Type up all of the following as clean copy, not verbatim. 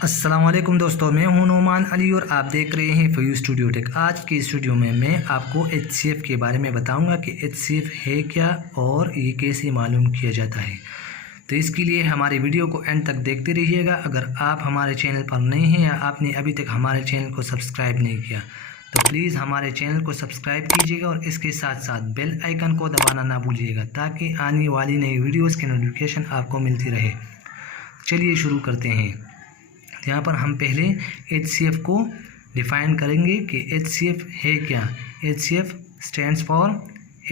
अस्सलाम वालेकुम दोस्तों, मैं हूं नोमान अली और आप देख रहे हैं फयू स्टूडियो टेक। आज के इस वीडियो में मैं आपको HCF के बारे में बताऊंगा कि HCF है क्या और ये कैसे मालूम किया जाता है। तो इसके लिए हमारे वीडियो को एंड तक देखते रहिएगा। अगर आप हमारे चैनल पर नए हैं या आपने अभी तक हमारे चैनल को सब्सक्राइब नहीं किया तो प्लीज़ हमारे चैनल को सब्सक्राइब कीजिएगा और इसके साथ साथ बेल आइकन को दबाना ना भूलिएगा ताकि आने वाली नई वीडियोज़ की नोटिफिकेशन आपको मिलती रहे। चलिए शुरू करते हैं। यहाँ पर हम पहले HCF को डिफ़ाइन करेंगे कि HCF है क्या। HCF stands for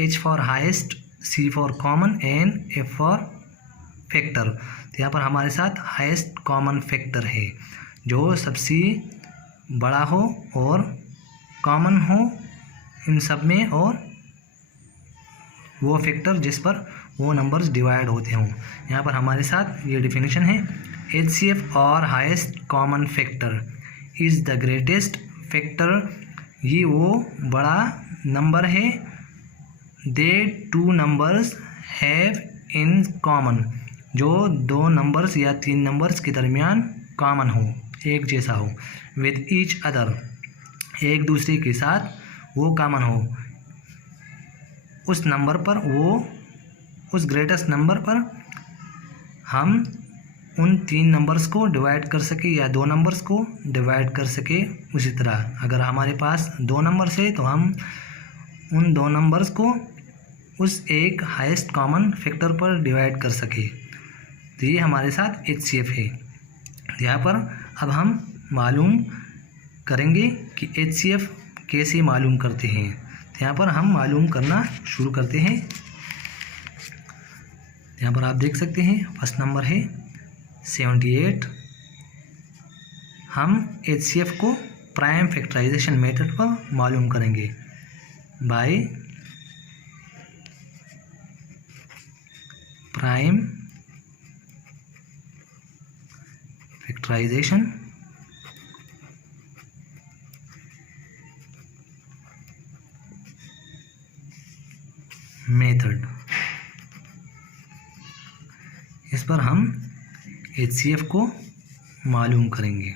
H for highest, C for common and F for factor. तो यहाँ पर हमारे साथ हाईएस्ट कॉमन फैक्टर है, जो सबसे बड़ा हो और कॉमन हो इन सब में, और वो फैक्टर जिस पर वो नंबर्स डिवाइड होते हों। यहाँ पर हमारे साथ ये डेफिनेशन है, HCF और highest common factor is the greatest factor. ये वो बड़ा नंबर है they two numbers have in common, जो दो नंबर्स या तीन नंबर्स के दरमियान कॉमन हो, एक जैसा हो, विद ईच अदर, एक दूसरे के साथ वो कॉमन हो। उस नंबर पर उस ग्रेटेस्ट नंबर पर हम उन तीन नंबर्स को डिवाइड कर सके या दो नंबर्स को डिवाइड कर सके। उसी तरह अगर हमारे पास दो नंबर्स है तो हम उन दो नंबर्स को उस एक हाईएस्ट कॉमन फैक्टर पर डिवाइड कर सके। तो ये हमारे साथ HCF है। यहाँ पर अब हम मालूम करेंगे कि HCF कैसे मालूम करते हैं। तो यहाँ पर हम मालूम करना शुरू करते हैं। यहाँ पर आप देख सकते हैं फर्स्ट नंबर है 78। हम HCF को प्राइम फैक्टराइजेशन मेथड पर मालूम करेंगे बाय प्राइम फैक्टराइजेशन मेथड। इस पर हम HCF को मालूम करेंगे।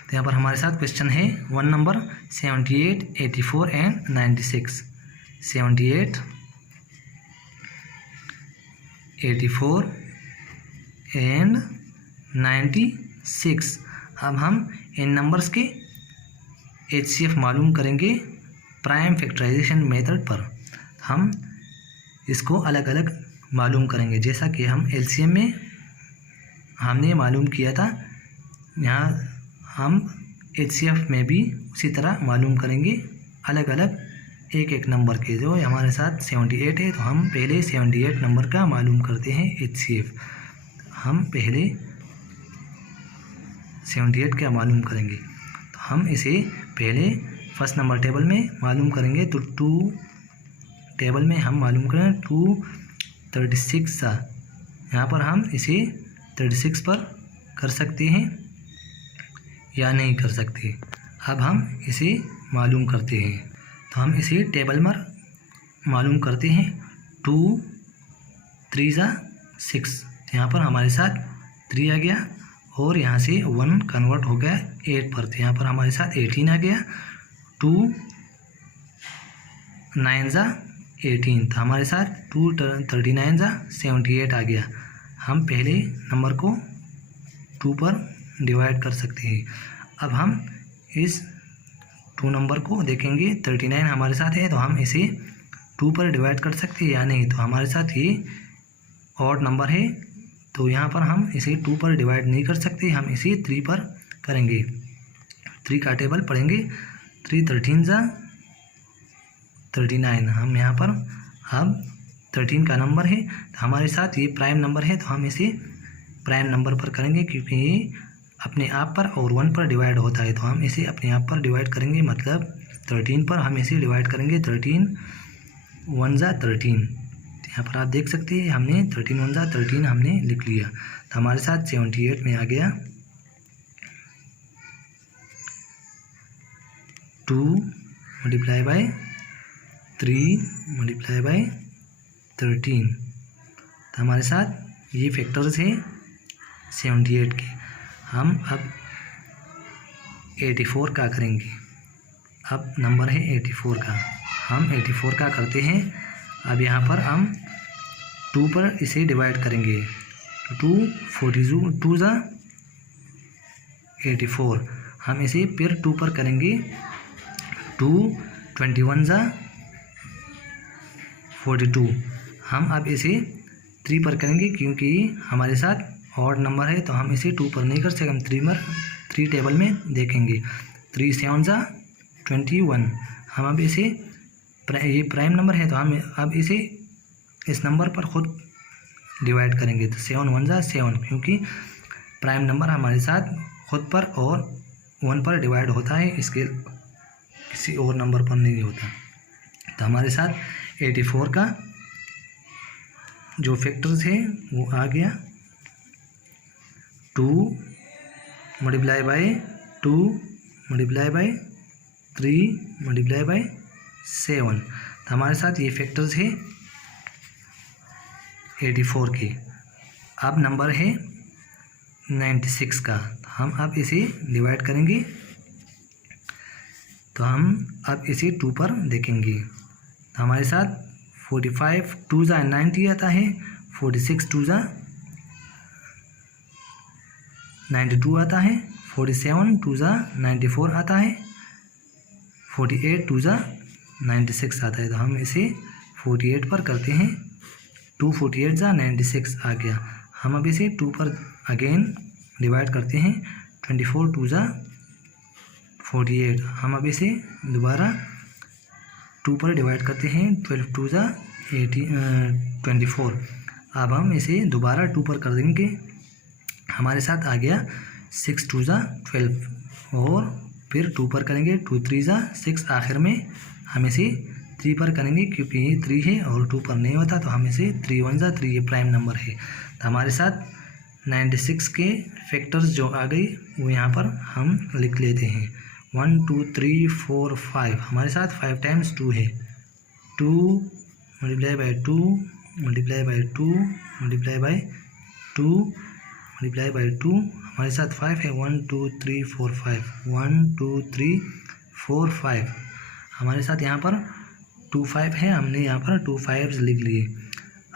तो यहाँ पर हमारे साथ क्वेश्चन है वन नंबर 78, 84 एंड 96। 78, 84 एंड 96। अब हम इन नंबर्स के HCF मालूम करेंगे प्राइम फैक्टराइजेशन मेथड पर। हम इसको अलग अलग मालूम करेंगे, जैसा कि हम LCM में हमने मालूम किया था। यहाँ हम HCF में भी उसी तरह मालूम करेंगे अलग अलग एक एक नंबर के। जो हमारे साथ 78 है तो हम पहले 78 नंबर का मालूम करते हैं HCF। हम पहले 78 का मालूम करेंगे तो हम इसे पहले फर्स्ट नंबर टेबल में मालूम करेंगे। तो 2 टेबल में हम मालूम करें 236 सा। यहाँ पर हम इसे 36 पर कर सकते हैं या नहीं कर सकते। अब हम इसे मालूम करते हैं। तो हम इसे टेबल में मालूम करते हैं 2 3 सा 6। यहाँ पर हमारे साथ 3 आ गया और यहाँ से 1 कन्वर्ट हो गया 8 पर। तो यहाँ पर हमारे साथ 18 आ गया। 2 9 सा 18। तो हमारे साथ 2 39 सा 78 आ गया। हम पहले नंबर को 2 पर डिवाइड कर सकते हैं। अब हम इस 2 नंबर को देखेंगे। 39 हमारे साथ है तो हम इसे 2 पर डिवाइड कर सकते हैं या नहीं। तो हमारे साथ ये ऑड नंबर है तो यहाँ पर हम इसे 2 पर डिवाइड नहीं कर सकते, हम इसे 3 पर करेंगे। 3 का टेबल पढ़ेंगे। 3 13 सा 39। हम यहाँ पर अब 13 का नंबर है तो हमारे साथ ये प्राइम नंबर है तो हम इसे प्राइम नंबर पर करेंगे, क्योंकि ये अपने आप पर और 1 पर डिवाइड होता है। तो हम इसे अपने आप पर डिवाइड करेंगे, मतलब 13 पर हम इसे डिवाइड करेंगे। 13 1 सा 13। यहाँ पर आप देख सकते हैं हमने 13 1 सा 13 हमने लिख लिया। तो हमारे साथ 78 में आ गया 2 मल्टीप्लाई बाय 3 मल्टीप्लाई बाय 13। तो हमारे साथ ये फैक्टर्स है 78 के। हम अब 84 का करेंगे। अब नंबर है 84 का, हम 84 का करते हैं। अब यहाँ पर हम 2 पर इसे डिवाइड करेंगे। 2 42 ज़ा 84, हम इसे फिर 2 पर करेंगे। 2 21 ज़ा 42, हम अब इसे 3 पर करेंगे क्योंकि हमारे साथ ऑड नंबर है तो हम इसे 2 पर नहीं कर सकते, हम 3 टेबल में देखेंगे। 3 7 ज़ा 21, हम अब इसे ये प्राइम नंबर है तो हम अब इसे इस नंबर पर खुद डिवाइड करेंगे। तो 7 1 ज़ा 7, क्योंकि प्राइम नंबर हमारे साथ खुद पर और 1 पर डिवाइड होता है, इसके किसी और नंबर पर नहीं होता। तो हमारे साथ 84 का जो फैक्टर्स है वो आ गया। 2 multiply by 2 multiply by 3 multiply by 7। तो हमारे साथ ये फैक्टर्स है 84 के। अब नंबर है 96 का, हम अब इसे डिवाइड करेंगे। तो हम अब इसे 2 पर देखेंगे। तो हमारे साथ 45 2 ज़ा 90 आता है, 46 2 ज़ा 92 आता है, 47 2 ज़ा 94 आता है, 48 2 ज़ा 96 आता है। तो हम इसे 48 पर करते हैं। 2 48 ज़ा 96 आ गया। हम अब इसे 2 पर अगेन डिवाइड करते हैं। 24 2 ज़ा 48, हम अब इसे दोबारा 2 पर डिवाइड करते हैं। 12 2 ज़ा 24, अब हम इसे दोबारा 2 पर कर देंगे। हमारे साथ आ गया 6 2 ज़ा 12, और फिर 2 पर करेंगे। 2 3 ज़ा 6, आखिर में हम इसे 3 पर करेंगे क्योंकि ये 3 है और 2 पर नहीं होता, तो हम इसे 3 1 ज़ा 3, ये प्राइम नंबर है। तो हमारे साथ 96 के फैक्टर्स जो आ गई वो यहाँ पर हम लिख लेते हैं। 1 2 3 4 5, हमारे साथ 5 टाइम्स 2 है। 2 multiply by 2 multiply by 2 multiply by 2 multiply by 2, हमारे साथ 5 है। 1 2 3 4 5, 1 2 3 4 5, हमारे साथ यहाँ पर 2 5 है, हमने यहाँ पर 2 5 लिख लिए।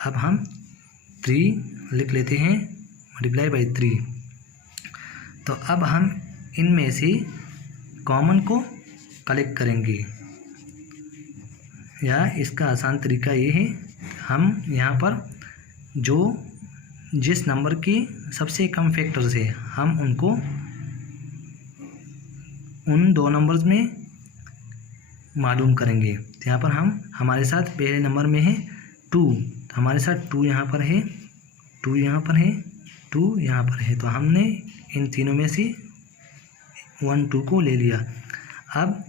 अब हम 3 लिख लेते हैं मल्टीप्लाई बाय 3। तो अब हम इनमें से कॉमन को कलेक्ट करेंगे, या इसका आसान तरीका ये है, हम यहाँ पर जो जिस नंबर की सबसे कम फैक्टर्स है हम उनको उन 2 नंबर्स में मालूम करेंगे। तो यहाँ पर हमारे साथ पहले नंबर में है 2, तो हमारे साथ 2 यहाँ पर है, 2 यहाँ पर है, 2 यहाँ पर है, तो हमने इन तीनों में से 1 2 को ले लिया। अब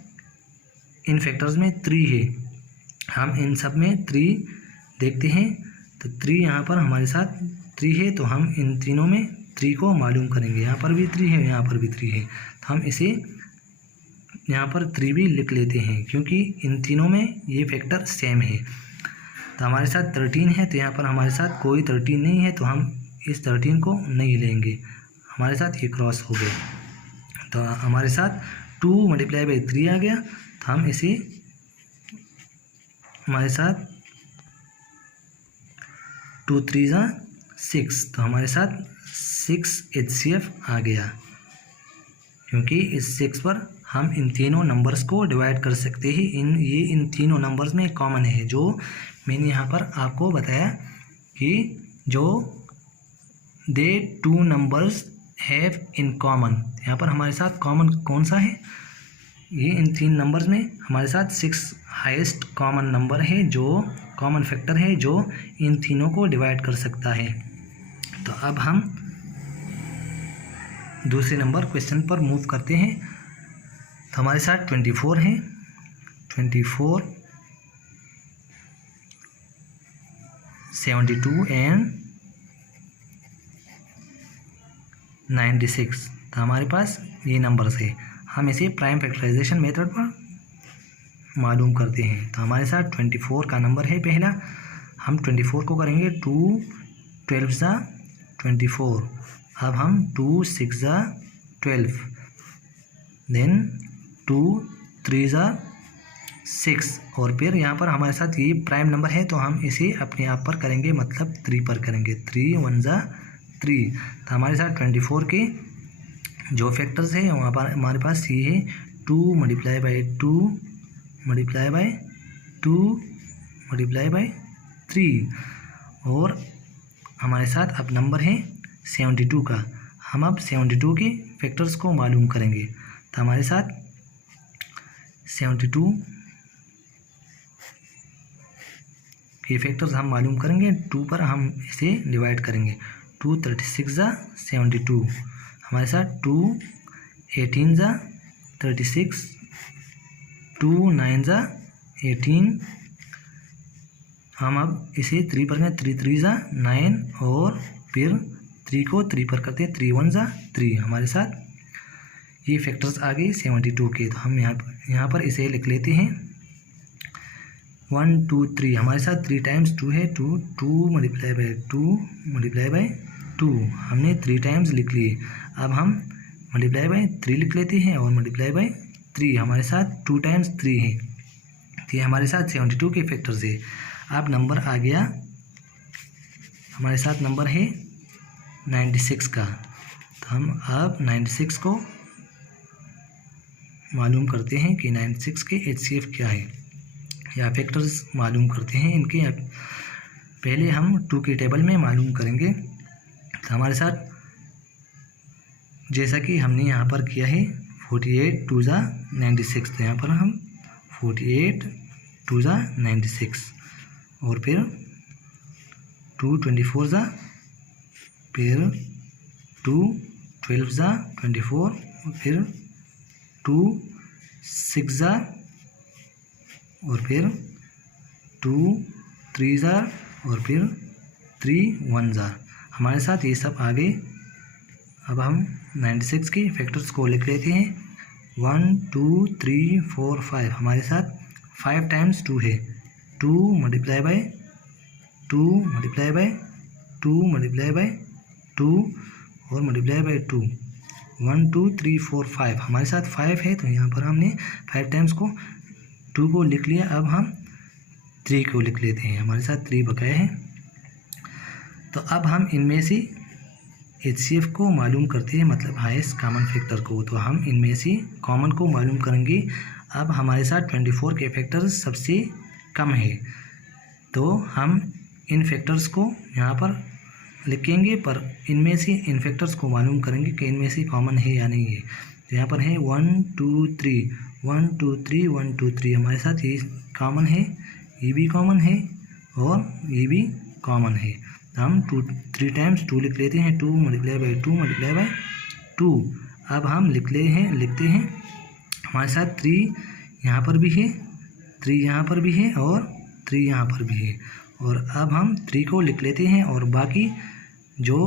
इन फैक्टर्स में 3 है, हम इन सब में 3 देखते हैं। तो 3 यहाँ पर हमारे साथ 3 है, तो हम इन तीनों में 3 को मालूम करेंगे। यहाँ पर भी 3 है, यहाँ पर भी 3 है, तो हम इसे यहाँ पर 3 भी लिख लेते हैं क्योंकि इन तीनों में ये फैक्टर सेम है। तो हमारे साथ 13 है, तो यहाँ पर हमारे साथ कोई 13 नहीं है, तो हम इस 13 को नहीं लेंगे, हमारे साथ ये क्रॉस हो गया। तो हमारे साथ 2 मल्टीप्लाई बाई 3 आ गया। तो हम इसे हमारे साथ 2 3 ज़ा 6, तो हमारे साथ 6 HCF आ गया क्योंकि इस 6 पर हम इन तीनों नंबर्स को डिवाइड कर सकते हैं। इन तीनों नंबर्स में कॉमन है, जो मैंने यहाँ पर आपको बताया कि जो दे 2 नंबर्स हैव इन कॉमन। यहाँ पर हमारे साथ कॉमन कौन सा है, ये इन 3 नंबर्स में हमारे साथ 6 हाईएस्ट कॉमन नंबर है, जो कॉमन फैक्टर है जो इन तीनों को डिवाइड कर सकता है। तो अब हम दूसरे नंबर क्वेश्चन पर मूव करते हैं। तो हमारे साथ 24 है, 24 72 एंड 96, तो हमारे पास ये नंबर्स है। हम इसे प्राइम फैक्टराइजेशन मेथड पर मालूम करते हैं। तो हमारे साथ 24 का नंबर है पहला, हम 24 को करेंगे 2 12 ज़ा 24। अब हम 2 6 ज़ा 12, देन 2 3 ज़ा 6, और फिर यहाँ पर हमारे साथ ये प्राइम नंबर है तो हम इसे अपने आप पर करेंगे, मतलब 3 पर करेंगे। 3 1 ज़ा 3, तो हमारे साथ 24 के जो फैक्टर्स है वहाँ पर हमारे पास ये है 2 multiply by 2 multiply by 2 multiply by 3, और हमारे साथ अब नंबर है 72 का। हम अब 72 के फैक्टर्स को मालूम करेंगे, तो हमारे साथ 72 के फैक्टर्स हम मालूम करेंगे। 2 पर हम इसे डिवाइड करेंगे। 2 36 ज़ा 72, हमारे साथ 2 18 ज़ा 36, 2 9 ज़ा 18, हम अब इसे 3 पर करें। 3 3 ज़ा 9, और फिर 3 को 3 पर करते हैं। 3 1 ज़ा 3, हमारे साथ ये फैक्टर्स आ गए 72 के। तो हम यहाँ पर इसे लिख लेते हैं 1 2 3, हमारे साथ 3 टाइम्स 2 है। 2 मल्टीप्लाई बाई 2 मल्टीप्लाई बाई 2, हमने 3 टाइम्स लिख लिए। अब हम मल्टीप्लाई बाई 3 लिख लेते हैं और मल्टीप्लाई बाई 3, हमारे साथ 2 टाइम्स 3 है। तो ये हमारे साथ 72 के फैक्टर्स है। अब नंबर आ गया हमारे साथ, नंबर है 96 का। तो हम अब 96 को मालूम करते हैं कि 96 के HCF क्या है, या फैक्टर्स मालूम करते हैं इनके। पहले हम 2 के टेबल में मालूम करेंगे। तो हमारे साथ जैसा कि हमने यहाँ पर किया है 48 2 ज़ा 96, तो यहाँ पर हम 48 2 ज़ा 96, और फिर 2 24 ज़ा, फिर 2 12 ज़ा 24, और फिर 2 6 ज़ा, और फिर 2 3 ज़ा, और फिर 3 1 ज़ा, हमारे साथ ये सब आ गए। अब हम 96 के फैक्टर्स को लिख लेते हैं। 1 2 3 4 5, हमारे साथ 5 टाइम्स 2 है। 2 multiply by 2 multiply by 2 multiply by 2, और मल्टीप्लाई बाई 2, 1 2 3 4 5, हमारे साथ 5 है। तो यहाँ पर हमने 5 टाइम्स को 2 को लिख लिया। अब हम 3 को लिख लेते हैं, हमारे साथ 3 बकाया है। तो अब हम इनमें से HCF को मालूम करते हैं, मतलब हाईएस्ट कॉमन फैक्टर को। तो हम इनमें से कॉमन को मालूम करेंगे। अब हमारे साथ 24 के फैक्टर्स सबसे कम है, तो हम इन फैक्टर्स को यहाँ पर लिखेंगे, पर इनमें से इन फैक्टर्स को मालूम करेंगे कि इनमें से कॉमन है या नहीं है। तो यहाँ पर है 1 2 3 1 2 3 1 2 3, हमारे साथ ये कॉमन है, ये भी कॉमन है, और ये भी कॉमन है। तो हम 3 टाइम्स 2 लिख लेते हैं। 2 मल्टीप्लाई बाई 2 मल्टीप्लाई बाई 2, अब हम लिखते हैं हमारे साथ 3 यहाँ पर भी है, 3 यहाँ पर भी है, और 3 यहाँ पर भी है। और अब हम 3 को लिख लेते हैं, और बाकी जो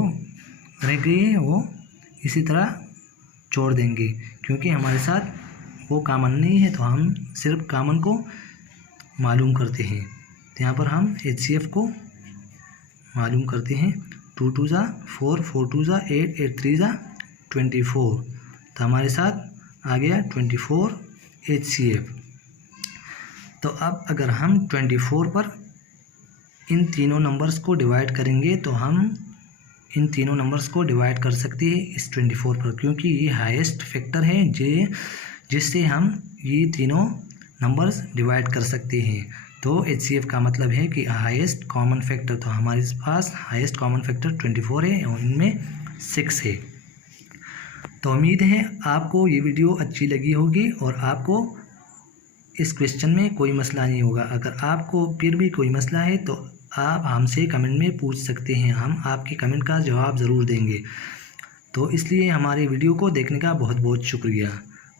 रह गए हैं वो इसी तरह छोड़ देंगे, क्योंकि हमारे साथ वो कॉमन नहीं है। तो हम सिर्फ कॉमन को मालूम करते हैं। तो यहाँ पर हम HCF को मालूम करते हैं। 2 2 ज़ा 4 4 2 ज़ा 8 8 3 ज़ा 24, तो हमारे साथ आ गया 24 HCF। तो अब अगर हम 24 पर इन तीनों नंबर्स को डिवाइड करेंगे, तो हम इन तीनों नंबर्स को डिवाइड कर सकते हैं इस 24 पर, क्योंकि ये हाईएस्ट फैक्टर है जिससे हम ये तीनों नंबर्स डिवाइड कर सकते हैं। तो HCF का मतलब है कि हाईएस्ट कॉमन फैक्टर। तो हमारे पास हाईएस्ट कॉमन फैक्टर 24 है, और इनमें 6 है। तो उम्मीद है आपको ये वीडियो अच्छी लगी होगी, और आपको इस क्वेश्चन में कोई मसला नहीं होगा। अगर आपको फिर भी कोई मसला है तो आप हमसे कमेंट में पूछ सकते हैं, हम आपके कमेंट का जवाब ज़रूर देंगे। तो इसलिए हमारे वीडियो को देखने का बहुत बहुत शुक्रिया।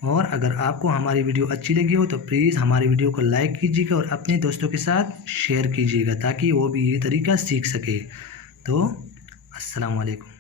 और अगर आपको हमारी वीडियो अच्छी लगी हो तो प्लीज़ हमारी वीडियो को लाइक कीजिएगा और अपने दोस्तों के साथ शेयर कीजिएगा, ताकि वो भी ये तरीका सीख सके। तो अस्सलाम वालेकुम।